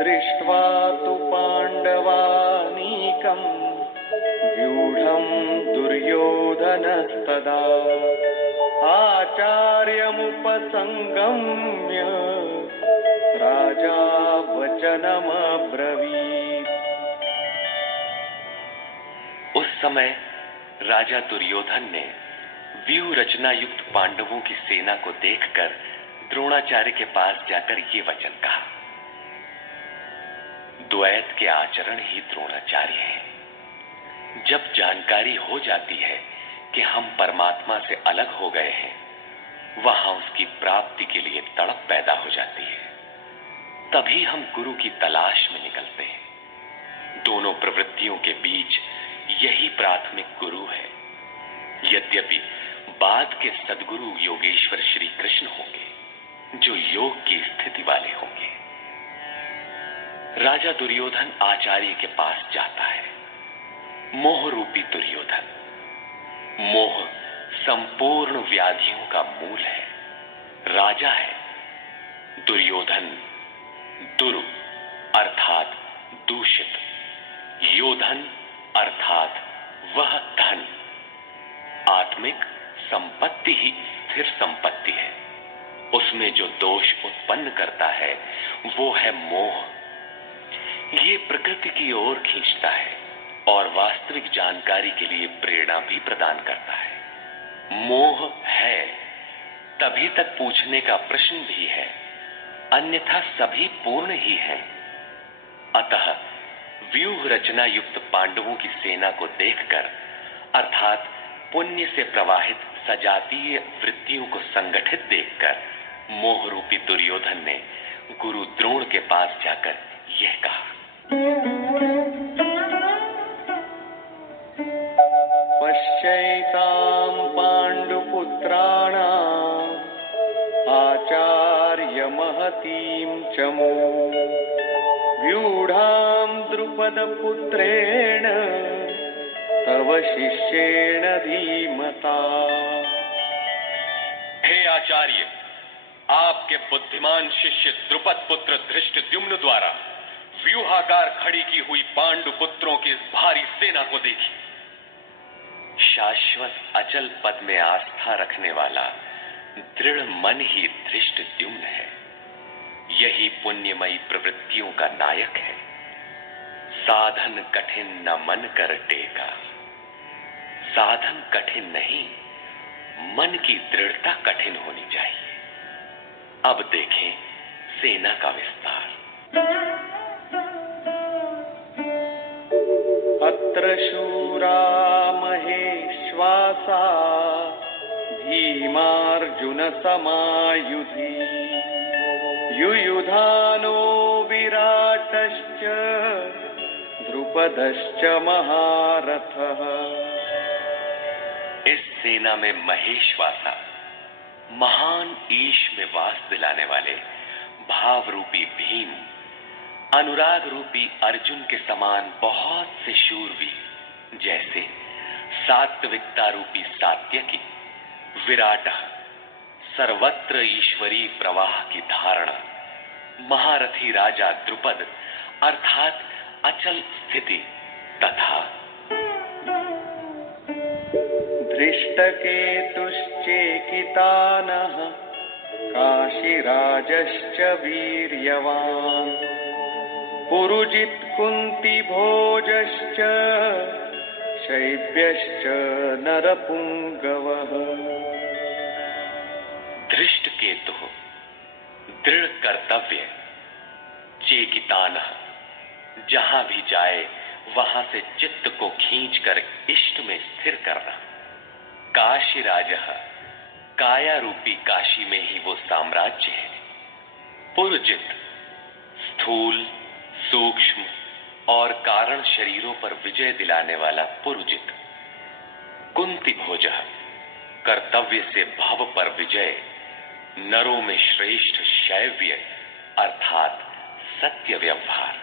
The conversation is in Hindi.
दृष्ट्वा तु पाण्डवानीकम् व्यूढं दुर्योधनस्तदा आचार्यमुपसंगम्य राजा वचनमब्रवीत्। उस समय राजा दुर्योधन ने व्यूह रचना युक्त पांडवों की सेना को देखकर द्रोणाचार्य के पास जाकर ये वचन कहा। द्वैत के आचरण ही द्रोणाचार्य हैं। जब जानकारी हो जाती है कि हम परमात्मा से अलग हो गए हैं, वहां उसकी प्राप्ति के लिए तड़प पैदा हो जाती है। तभी हम गुरु की तलाश में निकलते हैं। दोनों प्रवृत्तियों के बीच यही प्राथमिक गुरु है। यद्यपि बाद के सद्गुरु योगेश्वर श्री कृष्ण होंगे, जो योग की स्थिति वाले होंगे। राजा दुर्योधन आचार्य के पास जाता है। मोह रूपी दुर्योधन। मोह संपूर्ण व्याधियों का मूल है। राजा है। दुर्योधन दुरु अर्थात दूषित, योधन अर्थात वह धन। आत्मिक संपत्ति ही स्थिर संपत्ति है। उसमें जो दोष उत्पन्न करता है वो है मोह। ये प्रकृति की ओर खींचता है और वास्तविक जानकारी के लिए प्रेरणा भी प्रदान करता है। मोह है तभी तक पूछने का प्रश्न भी है, अन्यथा सभी पूर्ण ही हैं। अतः व्यूह रचना युक्त पांडवों की सेना को देखकर, अर्थात पुण्य से प्रवाहित सजातीय वृत्तियों को संगठित देखकर, मोह रूपी दुर्योधन ने गुरु द्रोण के पास जाकर यह कहा। पश्यैतां पाण्डुपुत्राणाम् आचार्य महतीं च व्यूढां द्रुपदपुत्रेण तव शिष्येण धीमता। हे आचार्य, आपके बुद्धिमान शिष्य द्रुपद पुत्र धृष्टद्युम्न द्वारा व्यूहाकार खड़ी की हुई पांडु पुत्रों की इस भारी सेना को देखिए। शाश्वत अचल पद में आस्था रखने वाला दृढ़ मन ही धृष्टद्युम्न है। यही पुण्यमयी प्रवृत्तियों का नायक है। साधन कठिन न मन कर टेका। साधन कठिन नहीं, मन की दृढ़ता कठिन होनी चाहिए। अब देखें सेना का विस्तार। अत्र शूरा महेश्वासा भीमार्जुन समायुधि युयुधानो विराटश्च द्रुपदश्च महारथः। इस सेना में महेश्वासा, महान ईश में वास दिलाने वाले भाव रूपी भीम, अनुराग रूपी अर्जुन के समान बहुत से शूरवीर, जैसे सात्विकता रूपी सात्यकी, विराट सर्वत्र ईश्वरी प्रवाह की धारणा, महारथी राजा द्रुपद अर्थात अचल स्थिति, तथा धृष्टकेतुश्चेकितानः काशीराजश्च वीर्यवान् पुरुजित् कुन्तिभोजश्च शैब्यश्च नरपुंगवः। धृष्टकेतु दृढ़ कर्तव्य, चेकितानः जहां भी जाए वहां से चित्त को खींचकर इष्ट में स्थिर करना, काशीराजः काया रूपी काशी में ही वो साम्राज्य है, पुरुजित स्थूल सूक्ष्म और कारण शरीरों पर विजय दिलाने वाला पुरुजित, कुंती भोजः कर्तव्य से भव पर विजय, नरों में श्रेष्ठ शैव्य अर्थात सत्य व्यवहार।